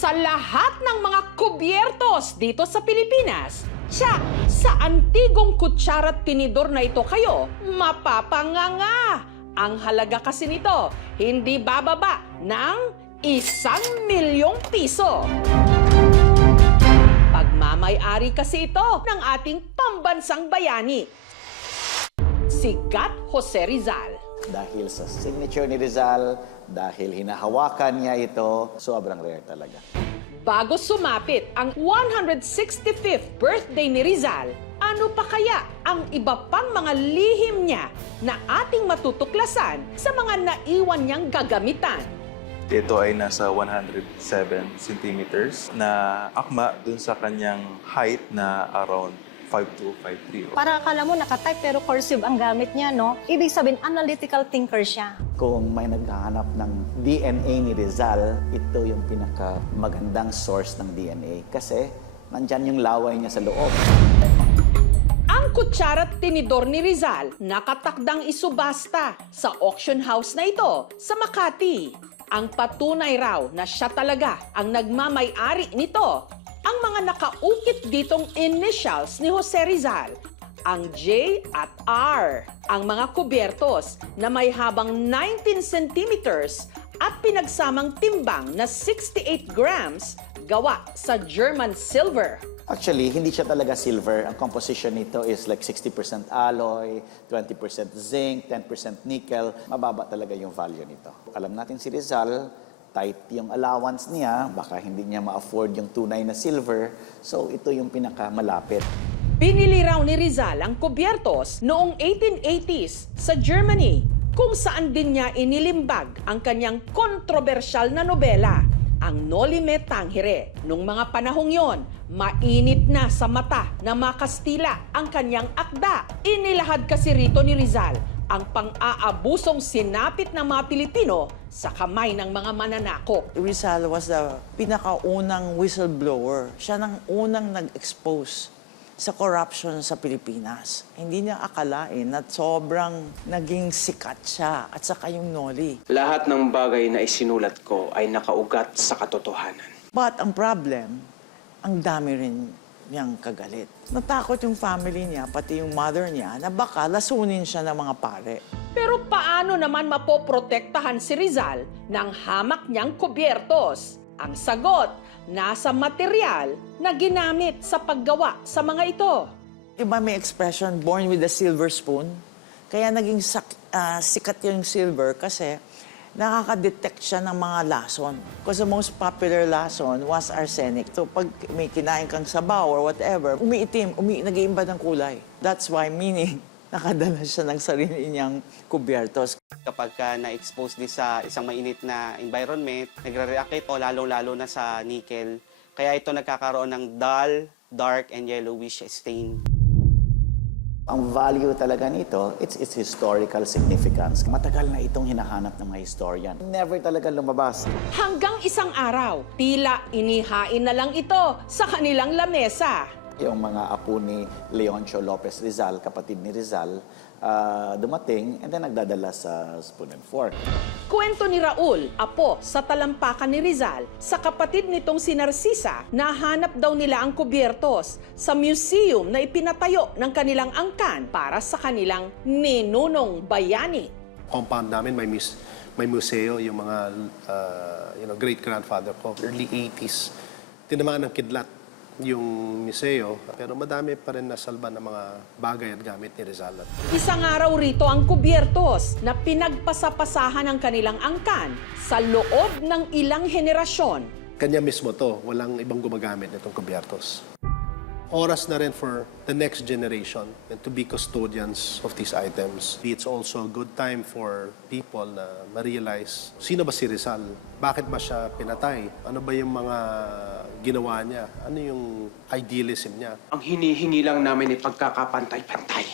sa lahat ng mga kubyertos dito sa Pilipinas. Tiyak, sa antigong kutsara at tinidor na ito kayo, mapapanganga. Ang halaga kasi nito, hindi bababa ng 1,000,000 piso. Pagmamay-ari kasi ito ng ating pambansang bayani, si Gat Jose Rizal. Dahil sa signature ni Rizal, dahil hinahawakan niya ito, sobrang rare talaga. Bago sumapit ang 165th birthday ni Rizal, ano pa kaya ang iba pang mga lihim niya na ating matutuklasan sa mga naiwan niyang gagamitan? Ito ay nasa 107 centimeters na akma dun sa kanyang height na around 5'2", 5'3". Para akala mo nakatype pero cursive ang gamit niya, no? Ibig sabihin, analytical thinker siya. Kung may naghahanap ng DNA ni Rizal, ito yung pinakamagandang source ng DNA kasi nandyan yung laway niya sa loob. Ang kutsara at tinidor ni Rizal nakatakdang isubasta sa auction house na ito sa Makati. Ang patunay raw na siya talaga ang nagmamay-ari nito. Ang mga nakaukit ditong initials ni Jose Rizal, ang J at R, ang mga kubyertos na may habang 19 centimeters at pinagsamang timbang na 68 grams gawa sa German silver. Actually, hindi siya talaga silver. Ang composition nito is like 60% alloy, 20% zinc, 10% nickel. Mababa talaga yung value nito. Alam natin si Rizal, tight yung allowance niya, baka hindi niya ma-afford yung tunay na silver. So, ito yung pinakamalapit. Binili raw ni Rizal ang kubyertos noong 1880s sa Germany, kung saan din niya inilimbag ang kanyang kontrobersyal na nobela, ang Noli Me Tangere. Nung mga panahong yon, mainit na sa mata ng mga Kastila ang kanyang akda. Inilahad kasi rito ni Rizal ang pang-aabusong sinapit ng mga Pilipino sa kamay ng mga mananakop. Rizal was the pinakaunang whistleblower. Siya nang unang nag-expose sa corruption sa Pilipinas. Hindi niya akalain na sobrang naging sikat siya at saka yung Noli. Lahat ng bagay na isinulat ko ay nakaugat sa katotohanan. But ang problem, ang dami rin niyang kagalit. Natakot yung family niya, pati yung mother niya, na baka lasunin siya ng mga pare. Pero paano naman mapoprotektahan si Rizal ng hamak niyang kubyertos? Ang sagot, nasa material na ginamit sa paggawa sa mga ito. Diba may expression, born with a silver spoon? Kaya naging sikat yung silver kasi nakaka-detect siya ng mga lason. Because the most popular lason was arsenic. So pag may kinain kang sabaw or whatever, umiitim, nag-iimba ng kulay. That's why, meaning, nakadala siya ng sarili niyang kubyertos. Kapag na-expose din sa isang mainit na environment, nagre-react ito lalo-lalo na sa nickel. Kaya ito nagkakaroon ng dull, dark, and yellowish stain. Ang value talaga nito, it's historical significance. Matagal na itong hinahanap ng mga historian. Never talaga lumabas. Hanggang isang araw, tila inihain na lang ito sa kanilang lamesa. Yung mga apo ni Leoncio Lopez Rizal, kapatid ni Rizal, dumating and then nagdadala sa spoon and fork. Kwento ni Raul, apo sa talampakan ni Rizal, sa kapatid nitong si Narcisa, nahanap daw nila ang kubyertos sa museum na ipinatayo ng kanilang angkan para sa kanilang ninunong bayani. Compound namin may museo, yung mga great-grandfather ko, early 80s. Tinamaan ng kidlat yung museo, pero madami pa rin nasalba ng mga bagay at gamit ni Rizal. Isang araw rito ang kubyertos na pinagpasapasahan ng kanilang angkan sa loob ng ilang henerasyon. Kanya mismo to, walang ibang gumagamit nitong kubyertos. Oras na rin for the next generation and to be custodians of these items. It's also a good time for people na ma-realize, sino ba si Rizal? Bakit ba siya pinatay? Ano ba yung mga ginawa niya? Ano yung idealism niya? Ang hinihingi lang namin ay pagkakapantay-pantay.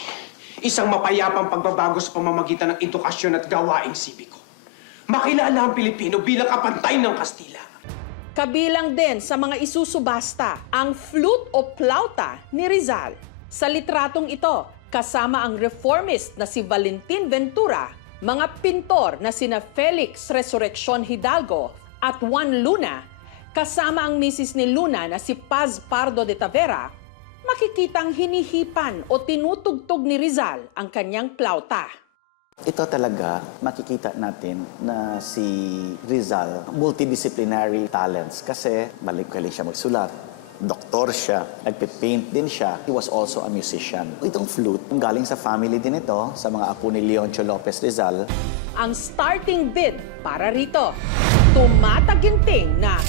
Isang mapayapang pagbabago sa pamamagitan ng edukasyon at gawaing sibiko. Makilala ang Pilipino bilang kapantay ng Kastila. Kabilang din sa mga isusubasta ang flute o plauta ni Rizal. Sa litratong ito, kasama ang reformist na si Valentin Ventura, mga pintor na sina Felix Resurrección Hidalgo at Juan Luna, kasama ang misis ni Luna na si Paz Pardo de Tavera, makikitang hinihipan o tinutugtog ni Rizal ang kanyang plauta. Ito talaga, makikita natin na si Rizal, multidisciplinary talents kasi galing siya magsulat. Doktor siya, nagpipaint din siya. He was also a musician. Itong flute, galing sa family din ito, sa mga apo ni Leoncio Lopez Rizal. Ang starting bid para rito, tumataginting na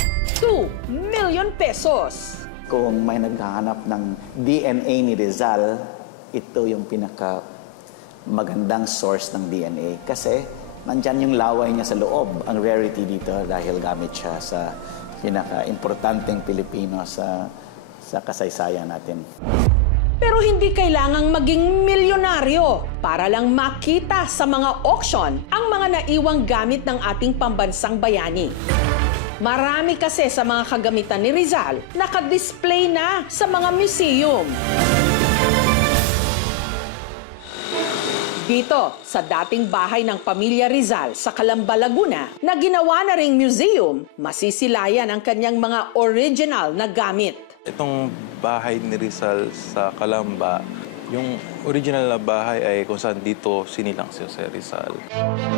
2 million pesos. Kung may naghahanap ng DNA ni Rizal, ito yung magandang source ng DNA. Kasi nandyan yung laway niya sa loob. Ang rarity dito dahil gamit siya sa pinaka-importanteng Pilipino sa kasaysayan natin. Pero hindi kailangang maging milyonaryo para lang makita sa mga auction ang mga naiwang gamit ng ating pambansang bayani. Marami kasi sa mga kagamitan ni Rizal naka-display na sa mga museum. Dito, sa dating bahay ng pamilya Rizal sa Calamba, Laguna, na ginawa na ring museum, masisilayan ang kanyang mga original na gamit. Itong bahay ni Rizal sa Calamba, yung original na bahay ay kung saan dito sinilang si Jose Rizal.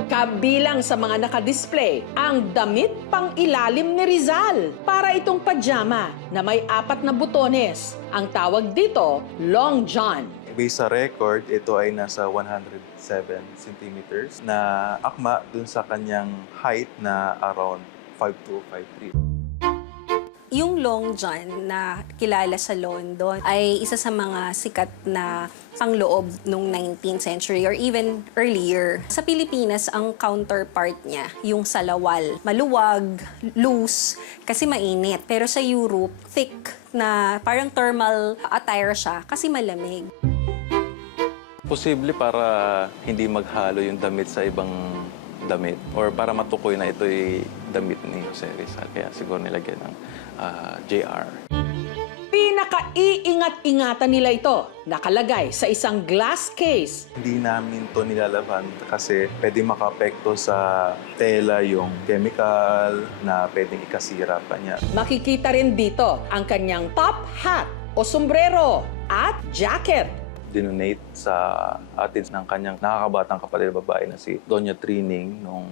Kabilang sa mga nakadisplay ang damit pang ilalim ni Rizal para itong pajama na may 4 na butones. Ang tawag dito, Long John. Based sa record, ito ay nasa 107 centimeters na akma dun sa kanyang height na around 5'2", 5'3". Yung Long John na kilala sa London ay isa sa mga sikat na pangloob nung 19th century or even earlier. Sa Pilipinas, ang counterpart niya, yung salawal. Maluwag, loose, kasi mainit. Pero sa Europe, thick na parang thermal attire siya kasi malamig. Posible para hindi maghalo yung damit sa ibang damit or para matukoy na ito'y damit ni Jose Rizal. Kaya siguro nilagyan ng JR. Pinaka-iingat-ingatan nila ito, nakalagay sa isang glass case. Hindi namin to nilalaban kasi pwede makapekto sa tela yung chemical na pwedeng ikasira pa niya. Makikita rin dito ang kanyang top hat o sombrero at jacket. Dinonate sa atin ng kanyang nakakabatang kapatid babae na si Doña Trining noong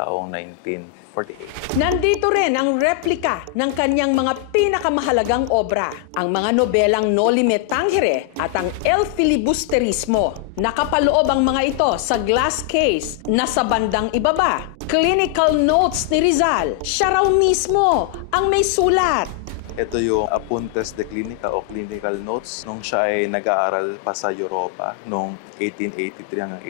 taong 1948. Nandito rin ang replika ng kanyang mga pinakamahalagang obra, ang mga nobelang Noli Me Tangere at ang El Filibusterismo. Nakapaloob ang mga ito sa glass case na sa bandang ibaba. Clinical notes ni Rizal. Siya raw mismo ang may sulat. Ito yung Apuntes de Clinica o Clinical Notes nung siya ay nag-aaral pa sa Europa noong 1883 hanggang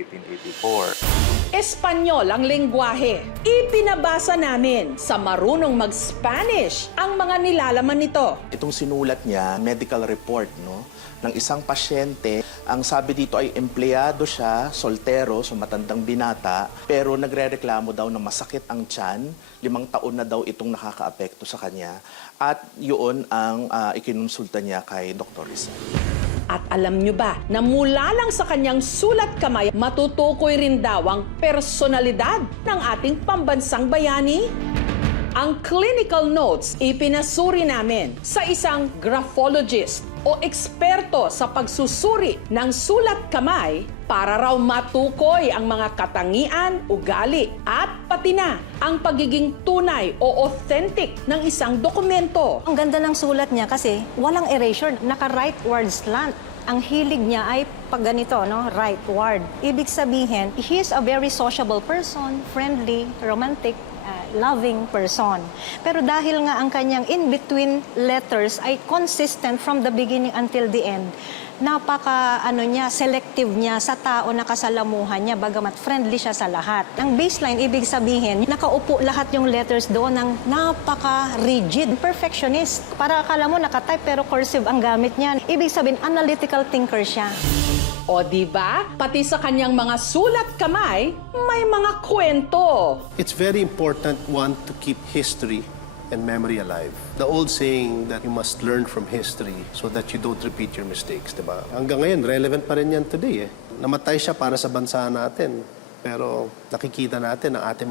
1884. Espanyol ang lengguwahe. Ipinabasa namin sa marunong mag-Spanish ang mga nilalaman nito. Itong sinulat niya, medical report, no? Ng isang pasyente. Ang sabi dito ay empleyado siya, soltero, so matandang binata, pero nagrereklamo daw na masakit ang tiyan, 5 taon na daw itong nakakaapekto sa kanya. At yun ang ikinonsulta niya kay Dr. Rizal. At alam nyo ba na mula lang sa kanyang sulat kamay, matutukoy rin daw ang personalidad ng ating pambansang bayani? Ang clinical notes ipinasuri namin sa isang graphologist o eksperto sa pagsusuri ng sulat kamay para raw matukoy ang mga katangian, ugali at pati na ang pagiging tunay o authentic ng isang dokumento. Ang ganda ng sulat niya kasi walang erasure, naka-right word slant. Ang hilig niya ay pag ganito, no? Right word. Ibig sabihin, he is a very sociable person, friendly, romantic, loving person. Pero dahil nga ang kanyang in-between letters ay consistent from the beginning until the end, selective niya sa tao na kasalamuhan niya, bagamat friendly siya sa lahat. Ang baseline, ibig sabihin, nakaupo lahat yung letters doon ng napaka-rigid, perfectionist. Para akala mo nakatype pero cursive ang gamit niya. Ibig sabihin, analytical thinker siya. O diba, pati sa kanyang mga sulat kamay, may mga kwento. It's very important, one, to keep history and memory alive. The old saying that you must learn from history so that you don't repeat your mistakes, di ba? Hanggang ngayon, relevant pa rin yan today eh. Namatay siya para sa bansa natin. Pero nakikita natin ang ating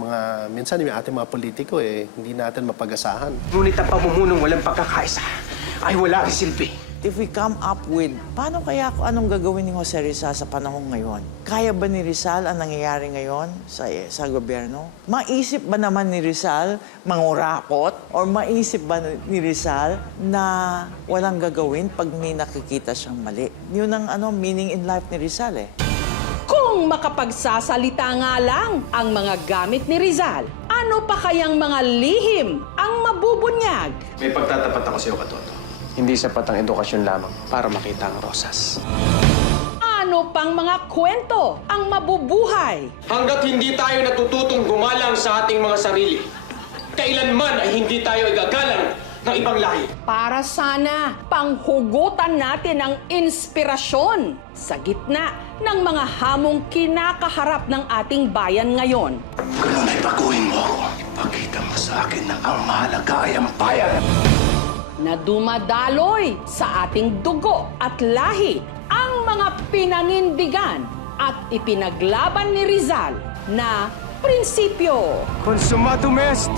minsan yung ating mga politiko hindi natin mapag-asahan. Ngunit ang pamumunong walang pagkakaisa ay wala rin silbi. If we come up with, paano kaya anong gagawin ni Jose Rizal sa panahon ngayon? Kaya ba ni Rizal ang nangyayari ngayon sa gobyerno? Maisip ba naman ni Rizal mangurakot? Or maisip ba ni Rizal na walang gagawin pag may nakikita siyang mali? Yun ang meaning in life ni Rizal Kung makapagsasalita nga lang ang mga gamit ni Rizal, ano pa kayang mga lihim ang mabubunyag? May pagtatapat ako sa iyo, Katoto. Hindi sapat ang edukasyon lamang para makita ang rosas. Ano pang mga kwento ang mabubuhay? Hanggat hindi tayo natututong gumalang sa ating mga sarili, kailanman ay hindi tayo igagalang ng ibang lahi. Para sana panghugutan natin ang inspirasyon sa gitna ng mga hamong kinakaharap ng ating bayan ngayon. Ganun ay baguhin mo ako. Ipakita mo sa akin na ang mahalaga ay ang bayan. Na dumadaloy sa ating dugo at lahi ang mga pinanindigan at ipinaglaban ni Rizal na prinsipyo. Consumatum est!